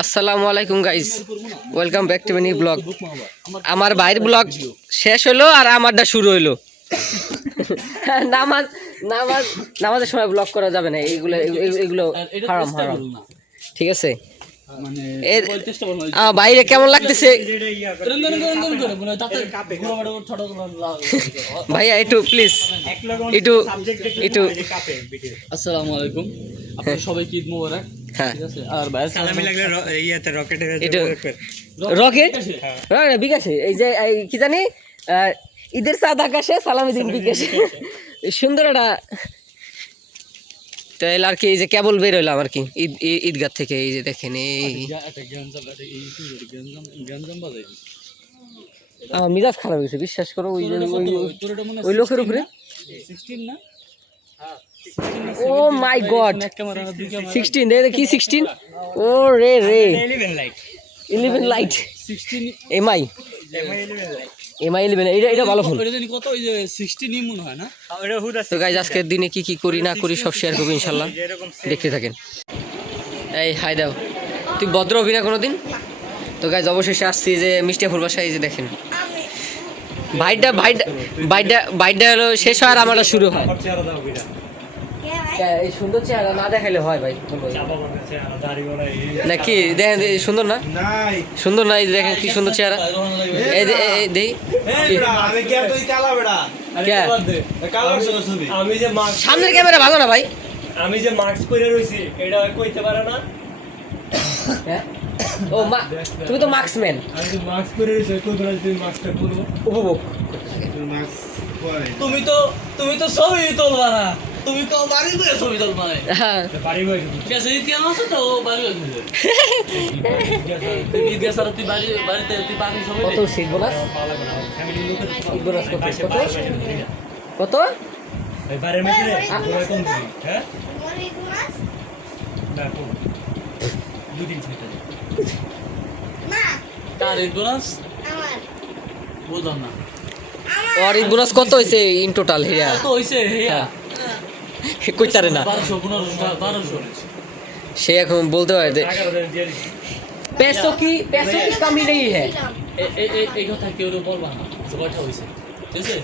আসসালামু আলাইকুম guys welcome back to mini blog আমার বাইরের ব্লগ শেষ হলো আর আমারটা শুরু হইল নামাজ নামাজ নামাজের সময় ব্লগ করা যাবে না এইগুলো এগুলো- এগুলো হারাম হারাম। ঠিক আছে? বাইরে কেমন লাগতেছে? ভাইয়া একটু প্লিজ একটু একটু আসসালামু আলাইকুম। আপনার সবাইকে ঈদ মোবারক। হ্যাঁ। ঠিক আছে? আর ভাইয়ের সালামি একটু রকেট? রকেট বিকাশে। এই যে এই কি জানি আহ, ঈদের চাঁদ আকাশে সালামি দিন বিকাশে। সুন্দর একটা তাহলে আর কি এই যে কেবল বের হইলাম আর কি ঈদ ঈ- ঈদগাহ থেকে এই যে দেখেন এই আমার মিজাজ খারাপ হয়েছে বিশ্বাস করো ওই ওই লোকের উপরে। না? ও মাই গড সিক্সটিন দেখে কি সিক্সটিন ও রে রে eleven lite 16 MI MI eleven এটা এটা ভালো ফোন কত ওই যে 16 মনে হয় না? তো গাইজ আজকের দিনে কি কি করি না করি সব শেয়ার করব ইনশাল্লাহ। দেখতে থাকেন। এই হাই দাও। তুই ভদ্র হবি না কোনোদিন? তো গাইজ অবশেষে আসছি যে মিষ্টিয়াপুর বাসায় এই যে দেখেন। ভাইটা ভাইটা ভাইটা ভাইটা হলো শেষ হয় আর আমারটা শুরু হয়। এই সুন্দর চেহারা না দেখাইলে হয় ভাই না কি দেখেন সুন্দর না? সুন্দর না এই দেখেন কি সুন্দর চেহারা। এই দেই। আমি কি আর তুই কালা বেড়া কে? কালার ছবি। আমি যে মাস্ক সামনের ক্যামেরা ভালো না ভাই? আমি যে মাস্ক পরে রইছি এটা কইতে পারে না? হ্যাঁ? ও মা তুমি তো আমি যে মাস্ক পরে রইছি কই বলে তুমি মাস্কটা উপভোগ। তুমি তো তুমি তো ছবি তুলবা না। তুমি তো বাড়ি করে ছবি তুলবা না হ্যাঁ। বাড়ি বই কেসে ঈদ কেন আছে তো বাড়ি হয়েছে তুই ঈদ আর তুই বাড়ি বাড়িতে তুই বাকি সবাই কত সিট কত? দিবি হ্যাঁ? না কম ছেড়ে দে। কার ঈদ বোনাস বুঝলাম না। আর ঈদ কত হয়েছে ইন টোটাল হিয়া কত হইছে হেয়া। কইতারে না? সে এখন বলতে পারে পেসো কি পেসো কি কামি নেই হ্যাঁ এই কথা কেউ বলবা না হইছে ঠিক আছে?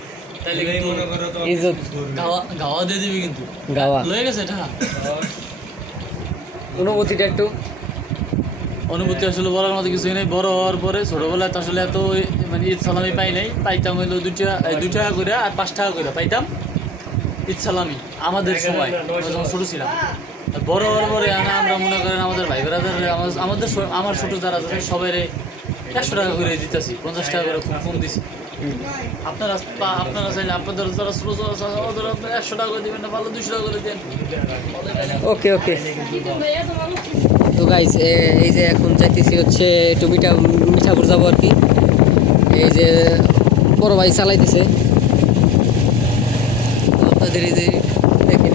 একটু অনুভূতি আসলে বলার মতো কিছুই নাই। বড় হওয়ার পরে ছোটবেলায় তো আসলে এত মানে ঈদ সালামি পাই নাই। পাইতাম হইল দুটা দুই টাকা করে আর পাঁচ টাকা করে পাইতাম। সালামি আমাদের সময় আমরা যখন ছোটো ছিলাম। বড় হওয়ার পরে আমরা মনে করেন আমাদের ভাই ব্রাদার আমাদের আমার ছোট যারা আছে সবাই একশো টাকা করে দিতেছি পঞ্চাশ টাকা করে কম দিছি। আপনারা আপনারা চাইলে আপনাদের যারা আছে, ওদের আপনারা একশো টাকা করে দিবেন না ভালো দুশো টাকা করে দেন। ওকে ওকে। তো গাইস এই যে এখন যাইতেছি হচ্ছে একটু মিঠা মিঠাপুর যাব আর কি। এই যে বড় ভাই চালাইতেছে। আপনাদের এই দেখেন।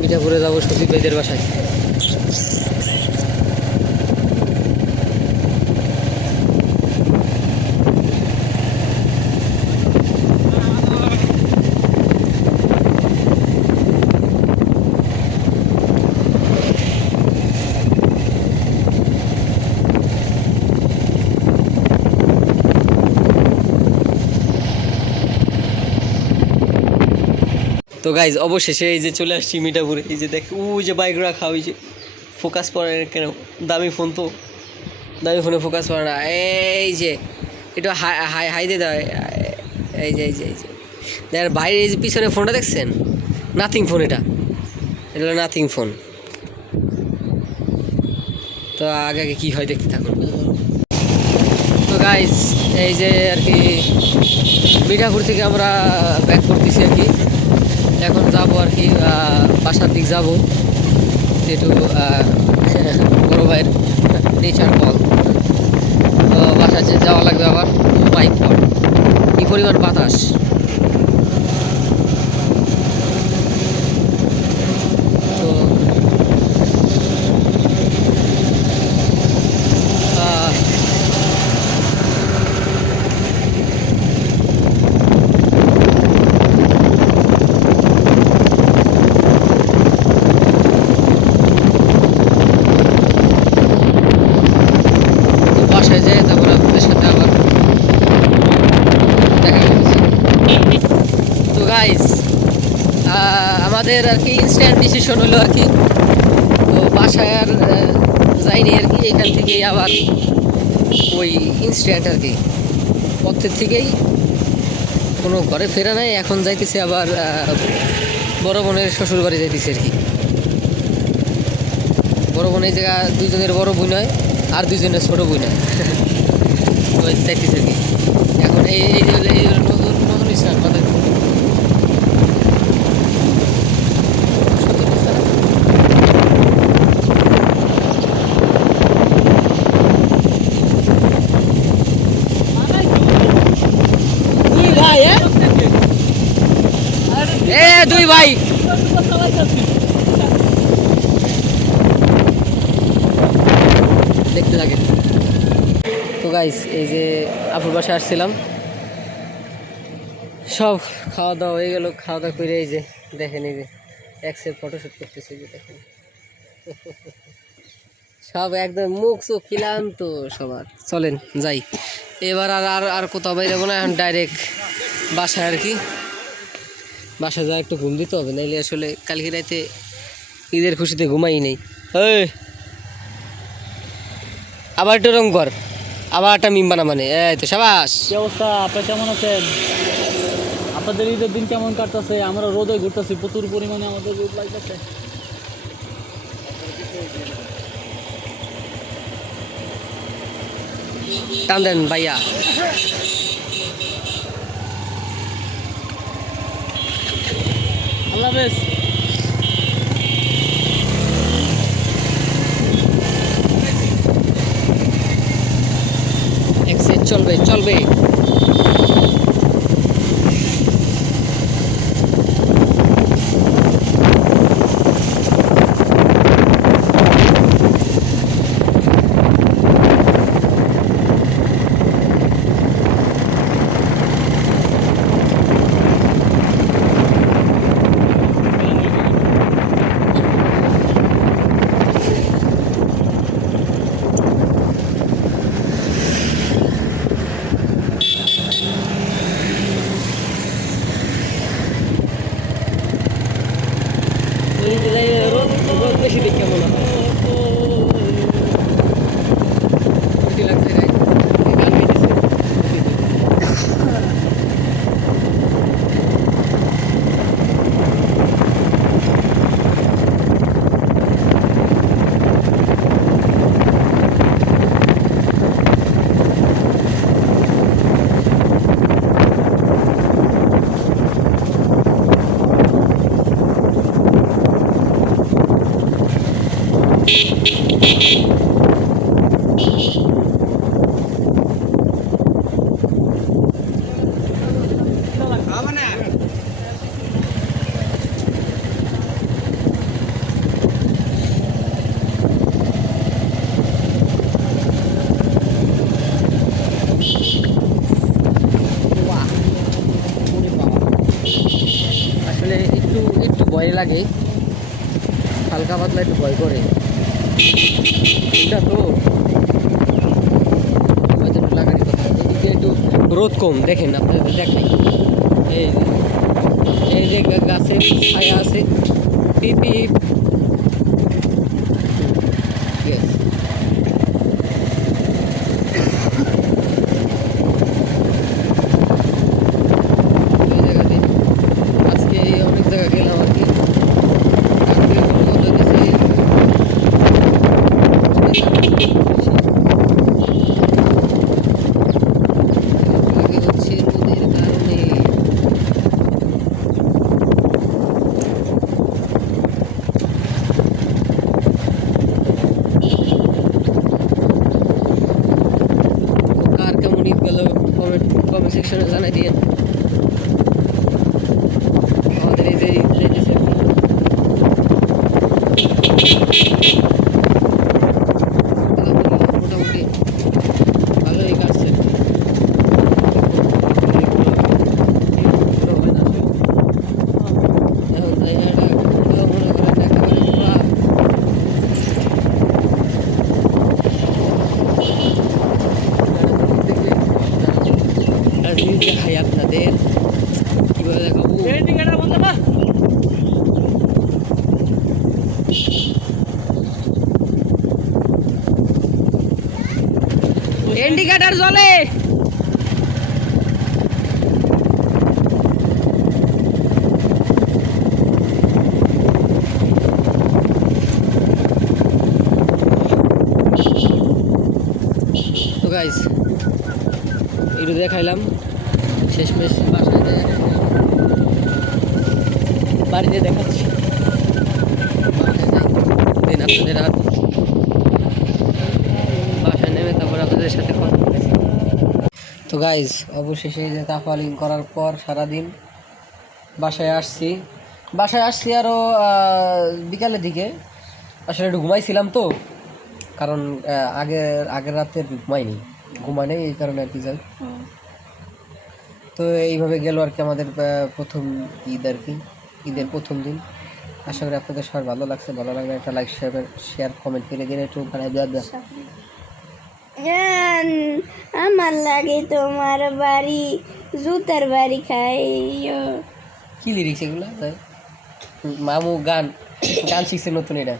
মিঠাপুরে যাব শফিক ভাইদের বাসায়। তো গাইজ অবশেষে এই যে চলে আসছি মিঠাপুরে। এই যে দেখ ওই যে বাইক রাখা ওই যে ফোকাস পড়ে না কেন? দামি ফোন তো। দামি ফোনে ফোকাস পড়ে না। এই যে, একটু হাই হাই হাই দিয়ে দেয় এই যে এই যে এই যে। দেখ, বাইরে এই যে পিছনে ফোনটা দেখছেন? নাথিং ফোন এটা। এটা হলো নাথিং ফোন তো আগে আগে কী হয় দেখতে থাকুন। তো গাইজ এই যে আর কি, মিঠাপুর থেকে আমরা ব্যাক করতেছি আর কি। এখন যাব আর কি বাসার দিক যাব। যেহেতু বড়ো ভাইয়ের নেচার কল তো বাসায় যাওয়া লাগবে আবার বাইক কি পরিমাণ বাতাস। তারপরে সাথে আবার দেখা হয়েছে তো গাইস আমাদের আর কি ইনস্ট্যান্ট ডিসিশন হলো আর কি। তো বাসায় আর যাইনি আর কি, এখান থেকেই আবার ওই ইনস্ট্যান্ট আর কি। পথের থেকেই কোনো ঘরে ফেরা নাই, এখন যাইতেছে আবার বড় বোনের শ্বশুর বাড়ি যাইতেছে আর কি। বড় বোন এই জায়গা দুজনের বড় বই নয় আর দুজনের ছোটো বই নয় এই আর এখন এই হলো- এই হলো নতুন নতুন স্টার আমাদের এ দুই ভাই দেখতে লাগে তো গাইস এই যে আপুর বাসায় আসছিলাম। সব খাওয়া দাওয়া হয়ে গেল খাওয়া দাওয়া করে এই যে দেখেন এই যে একসে ফটোশ্যুট করতেছে যে দেখেন। সব একদম মুখ চোখ ক্লান্ত সবার। চলেন, যাই। এবার আর আর আর কোথাও বাইরে না, এখন ডাইরেক্ট বাসায় আর কি। বাসায় যা একটু ঘুম দিতে হবে, নাইলে আসলে কালকে রাতে ঈদের খুশিতে ঘুমাই নেই। আবার একটু রং কর। আবার একটা মিম বানা মানে। এই তো সাবাস। কি অবস্থা? আপনার কেমন আছেন? আপনাদের ঈদের দিন কেমন কাটতেছে? আমরা রোদে ঘুরতেছি প্রচুর পরিমাণে আমাদের রোদ লাগতেছে। টান দেন ভাইয়া। আল্লাহ হাফেজ। চলবে চলবে রোদ রোদ বেশি দেখে মনে হয় বেশি লাগছে গাই গান গাইতেছে বাহ ওরে বাবা আসলে একটু একটু ভয় লাগে, হালকা পাতলা একটু ভয় করে। এটা তো একটু রোদ কম, দেখেন আপনাদের দেখেন এই যে এই যে গা- ছায়া আছে পিপ পিপ Yes. এই জায়গাতে আজকে অনেক জায়গা গেলাম আর কি কাকড়ি রোদ হইতেছে। লাগে হচ্ছে রোদের কারণে তো কার কেমন ঈদ গেল কমেন্ট কমেন্ট সেকশনে জানাই দিয়ে আমাদের এই যে ঈদ যাইতেছে এখন। আলহামদুলিল্লাহ মোটামুটি ভালোই কাটছে এখন জায়গাটা পুরো মনে করেন একেবারে পুরা জিনিস দেখাই আপনাদের কীভাবে দেখাবো টিকেটটা বন্ধ না ইন্ডিকেটার জ্বলে তো গাইস একটু দেখাইলাম। শেষমেশ বাসায় বাড়িতে দেখাচ্ছি। আপনাদের আর বাসায় নেমে তারপর আপনাদের সাথে তো গাইজ অবশেষে যে তাফালিং করার পর সারাদিন বাসায় আসছি। বাসায় আসছি আরও বিকালের দিকে। আসলে একটু ঘুমাইছিলাম তো, কারণ আগের আগের রাতে ঘুমাইনি। ঘুমাই নেই এই কারণে আর কি যাই। তো এইভাবে গেল আর কি আমাদের প্রথম ঈদ আর কি, ঈদের প্রথম দিন। আশা করি আপনাদের সবার ভালো লাগছে, ভালো লাগলে একটা লাইক শেয়ার শেয়ার কমেন্ট করে দিন, একটু জান, আমার লাগে তোমার বাড়ি জুতার বাড়ি খাইও। কি লিরিক্স এগুলো? মামু গান গান শিখছে নতুন এটা।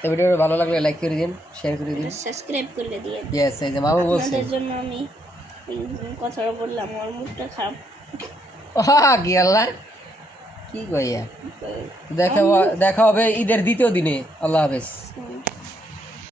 তো ভিডিওটা ভালো লাগলে লাইক করে দিন শেয়ার করে দিন। সাবস্ক্রাইব করে দিয়ে ইয়েস এই যে মামু বলছে। আপনাদের জন্য আমি কথাটা বললাম আমার মুখটা খারাপ। ওহা, কি আল্লাহ। কি কইয়া? দেখা দেখা হবে ঈদের দ্বিতীয় দিনে। আল্লাহ হাফেজ।